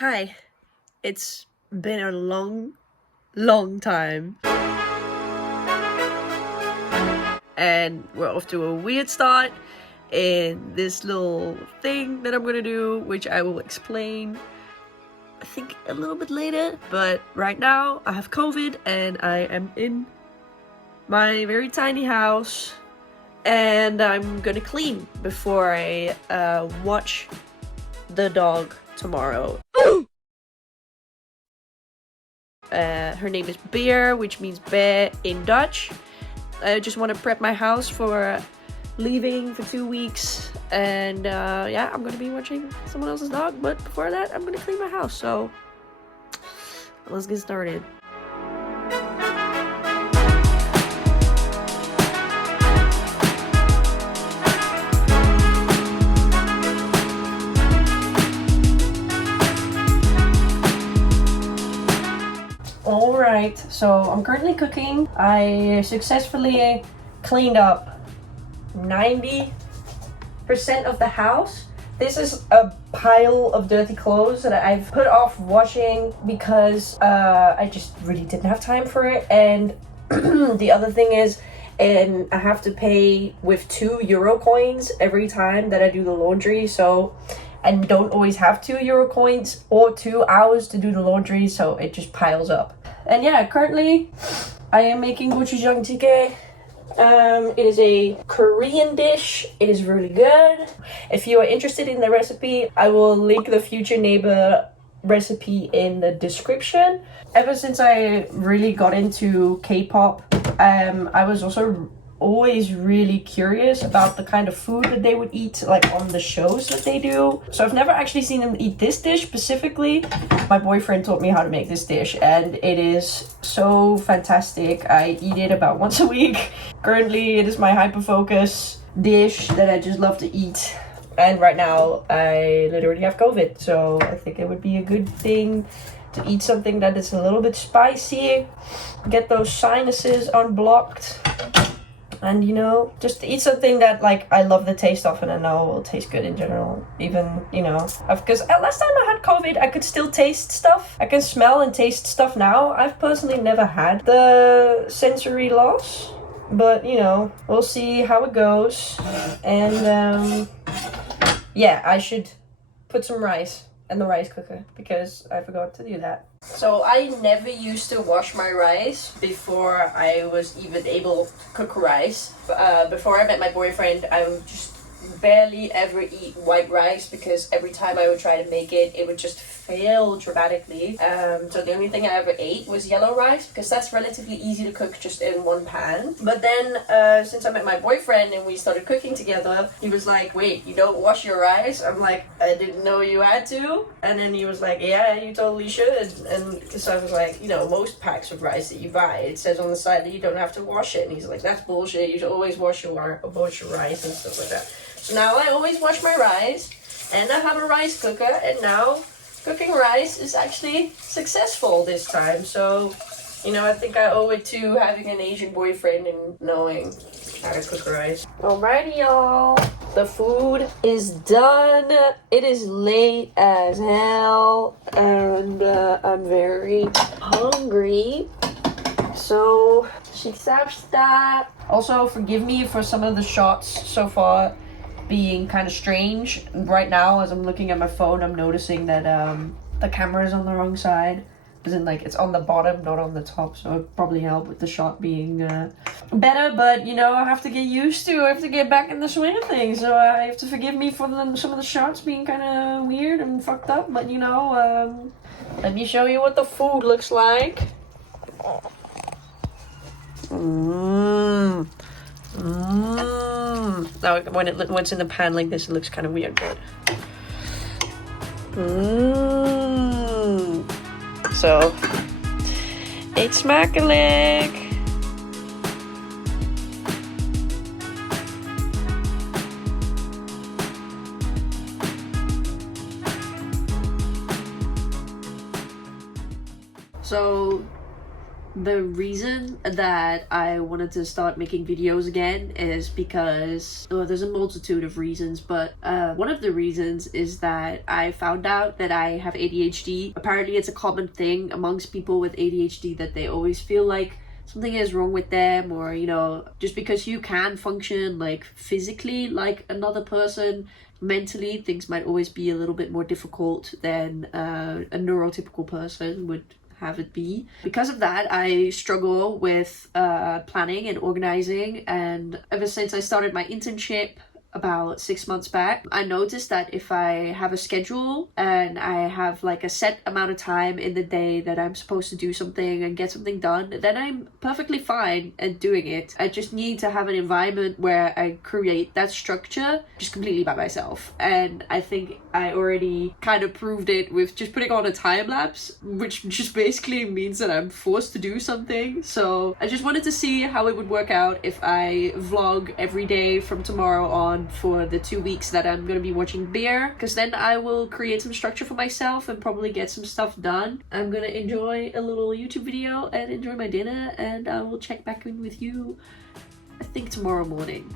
Hi, it's been a long time. And we're off to a weird start in this little thing that I'm gonna do, which I will explain, I think, a little bit later. But right now, I have COVID and I am in my very tiny house. And I'm gonna clean before I watch the dog tomorrow. Her name is Bear, which means bear in Dutch. I just want to prep my house for leaving for 2 weeks. And yeah, I'm going to be watching someone else's dog. But before that, I'm going to clean my house. So let's get started. Alright, so I'm currently cooking. I successfully cleaned up 90% of the house. This is a pile of dirty clothes that I've put off washing because I just really didn't have time for it. And the other thing is, I have to pay with €2 coins every time that I do the laundry. So I don't always have €2 coins or 2 hours to do the laundry, so it just piles up. And yeah, currently I am making gochujang jjigae. It is a Korean dish. It is really good. If you are interested in the recipe, I will link the Future Neighbor recipe in the description. Ever since I really got into K-pop, I was also always really curious about the kind of food that they would eat, like on the shows that they do. So I've never actually seen them eat this dish specifically. My boyfriend taught me how to make this dish and it is so fantastic. I eat it about once a week. Currently it is my hyper-focus dish that I just love to eat. And right now I literally have COVID, so I think it would be a good thing to eat something that is a little bit spicy, get those sinuses unblocked. And you know, just eat something that like I love the taste of and I know will taste good in general. Even, you know, because last time I had COVID, I could still taste stuff. I can smell and taste stuff now. I've personally never had the sensory loss, but you know, we'll see how it goes. And yeah, I should put some rice in the rice cooker because I forgot to do that. So I never used to wash my rice before I was even able to cook rice. Before I met my boyfriend, I would just barely ever eat white rice because every time I would try to make it, it would just fail dramatically. So the only thing I ever ate was yellow rice because that's relatively easy to cook just in one pan. But then since I met my boyfriend and we started cooking together, he was like, wait, you don't wash your rice? I'm like, I didn't know you had to. And then he was like, yeah, you totally should. And because I was like, you know, most packs of rice that you buy, it says on the side that you don't have to wash it. And he's like, that's bullshit. You should always wash your rice and stuff like that. So now I always wash my rice and I have a rice cooker, and now cooking rice is actually successful this time. So, you know, I think I owe it to having an Asian boyfriend and knowing how to cook rice. Alrighty, y'all. The food is done. It is late as hell and I'm very hungry. So, 식사합시다. Also, forgive me for some of the shots so far being kind of strange. Right now, as I'm looking at my phone, I'm noticing that the camera is on the wrong side. As in, like, it's on the bottom, not on the top, so it probably helped with the shot being better. But, you know, I have to get used to, I have to get back in the swing of things. So I have to forgive me for some of the shots being kind of weird and fucked up. But, you know, let me show you what the food looks like. Now, when it's in the pan like this, it looks kind of weird, but so it's smakelijk. So The reason that I wanted to start making videos again is because, well, there's a multitude of reasons, but one of the reasons is that I found out that I have ADHD. Apparently it's a common thing amongst people with ADHD that they always feel like something is wrong with them, or, you know, just because you can function like physically like another person, mentally things might always be a little bit more difficult than a neurotypical person would have it be. Because of that, I struggle with planning and organizing, and ever since I started my internship about 6 months back, I noticed that if I have a schedule and I have like a set amount of time in the day that I'm supposed to do something and get something done, then I'm perfectly fine at doing it. I just need to have an environment where I create that structure just completely by myself. And I think I already kind of proved it with just putting on a time lapse, which just basically means that I'm forced to do something. So I just wanted to see how it would work out if I vlog every day from tomorrow on for the 2 weeks that I'm gonna be watching Bear, because then I will create some structure for myself and probably get some stuff done. I'm gonna enjoy a little YouTube video and enjoy my dinner, and I will check back in with you I think tomorrow morning.